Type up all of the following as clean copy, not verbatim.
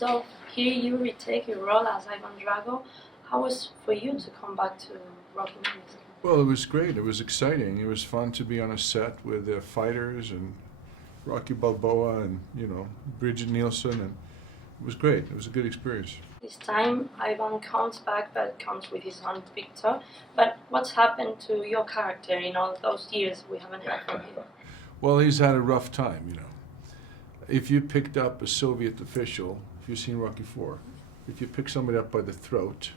Dolph, here you retake your role as Ivan Drago. How was it for you to come back to Rocky movies? Well, it was great. It was exciting. It was fun to be on a set with fighters and Rocky Balboa and Bridget Nielsen, and it was great. It was a good experience. This time, Ivan comes back, but comes with his son Victor. But what's happened to your character in all those years we haven't heard from him? Well, he's had a rough time. If you picked up a Soviet official, if you've seen Rocky IV, if you pick somebody up by the throat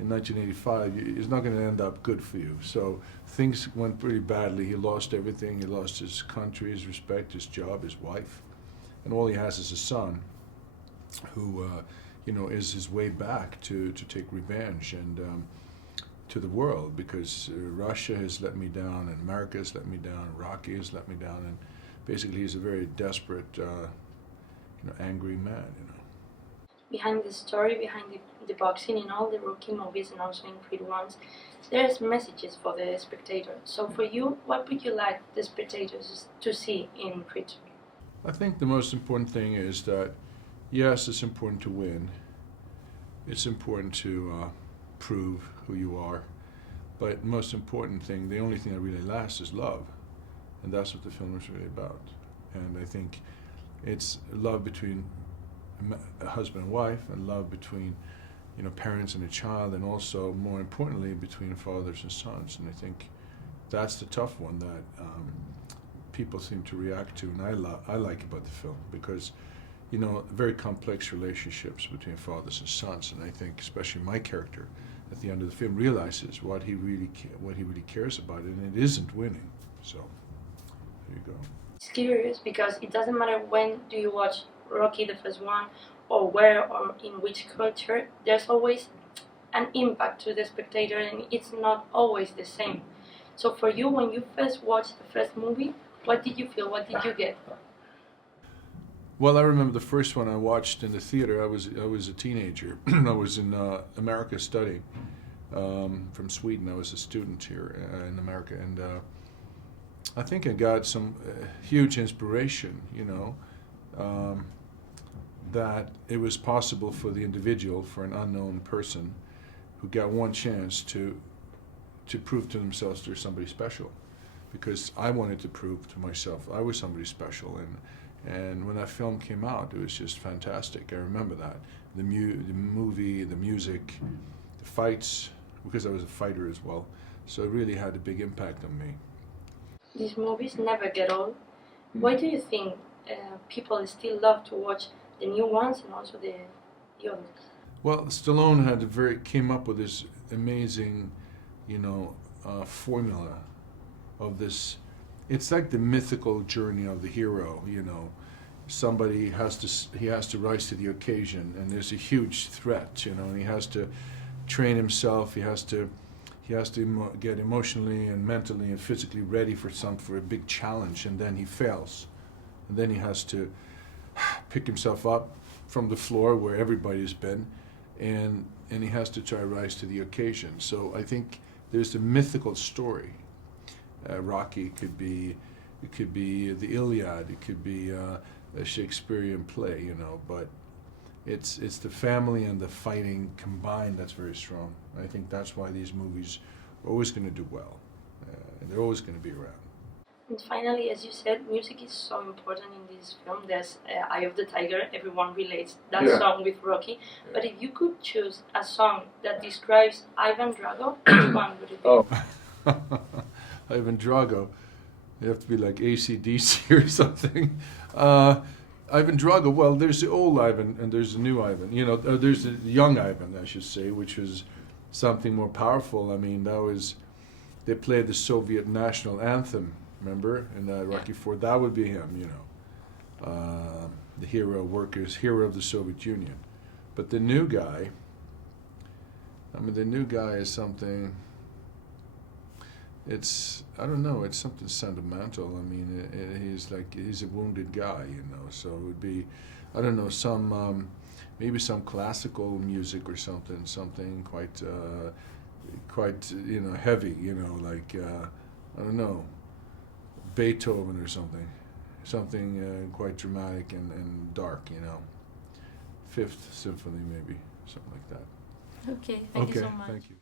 in 1985, it's not going to end up good for you. So things went pretty badly. He lost everything. He lost his country, his respect, his job, his wife, and all he has is a son who, is his way back to take revenge and to the world, because Russia has let me down, and America has let me down, and Rocky has let me down, and basically he's a very desperate, angry man. Behind the story, behind the boxing in all the Rocky movies and also in Creed ones, there's messages for the spectator. So for you, what would you like the spectators to see in Creed? I think the most important thing is that, yes, it's important to win. It's important to prove who you are. But the most important thing, the only thing that really lasts, is love. And that's what the film is really about. And I think it's love between a husband and wife, and love between parents and a child, and also, more importantly, between fathers and sons. And I think that's the tough one that people seem to react to, and I like about the film, because very complex relationships between fathers and sons. And I think especially my character at the end of the film realizes what he really cares about, and it isn't winning. So there you go. It's curious because it doesn't matter when do you watch Rocky the first one, or where or in which culture, there's always an impact to the spectator, and it's not always the same. So for you, when you first watched the first movie, what did you feel? What did you get? Well, I remember the first one I watched in the theater. I was a teenager. I was in America studying from Sweden. I was a student here in America, and I think I got some huge inspiration, that it was possible for the individual, for an unknown person who got one chance to prove to themselves they're somebody special. Because I wanted to prove to myself I was somebody special, and when that film came out, it was just fantastic. I remember that. The movie, the music, the fights, because I was a fighter as well. So it really had a big impact on me. These movies never get old. Why do you think people still love to watch the new ones and also the others? Well, Stallone came up with this amazing, formula of this. It's like the mythical journey of the hero. Somebody has to rise to the occasion, and there's a huge threat. And he has to train himself. He has to get emotionally and mentally and physically ready for a big challenge, and then he fails, and then he has to pick himself up from the floor where everybody's been, and he has to try to rise to the occasion. So I think there's a mythical story. Rocky could be the Iliad, it could be a Shakespearean play, but it's the family and the fighting combined that's very strong. And I think that's why these movies are always going to do well, and they're always going to be around. And finally, as you said, music is so important in this film. There's Eye of the Tiger, everyone relates that song with Rocky. But if you could choose a song that describes Ivan Drago, which one would it be? Ivan Drago. You have to be like AC/DC or something. Ivan Drago, well, there's the old Ivan and there's the new Ivan. There's the young Ivan, I should say, which was something more powerful. I mean, they played the Soviet national anthem, remember, in Rocky IV. That would be him, the hero of the Soviet Union. But the new guy is something. I don't know, it's something sentimental. I mean, he's a wounded guy, so it would be, I don't know, maybe some classical music or something quite heavy, I don't know, Beethoven or something quite dramatic and dark, Fifth Symphony, maybe something like that. Okay, thank you so much. Thank you.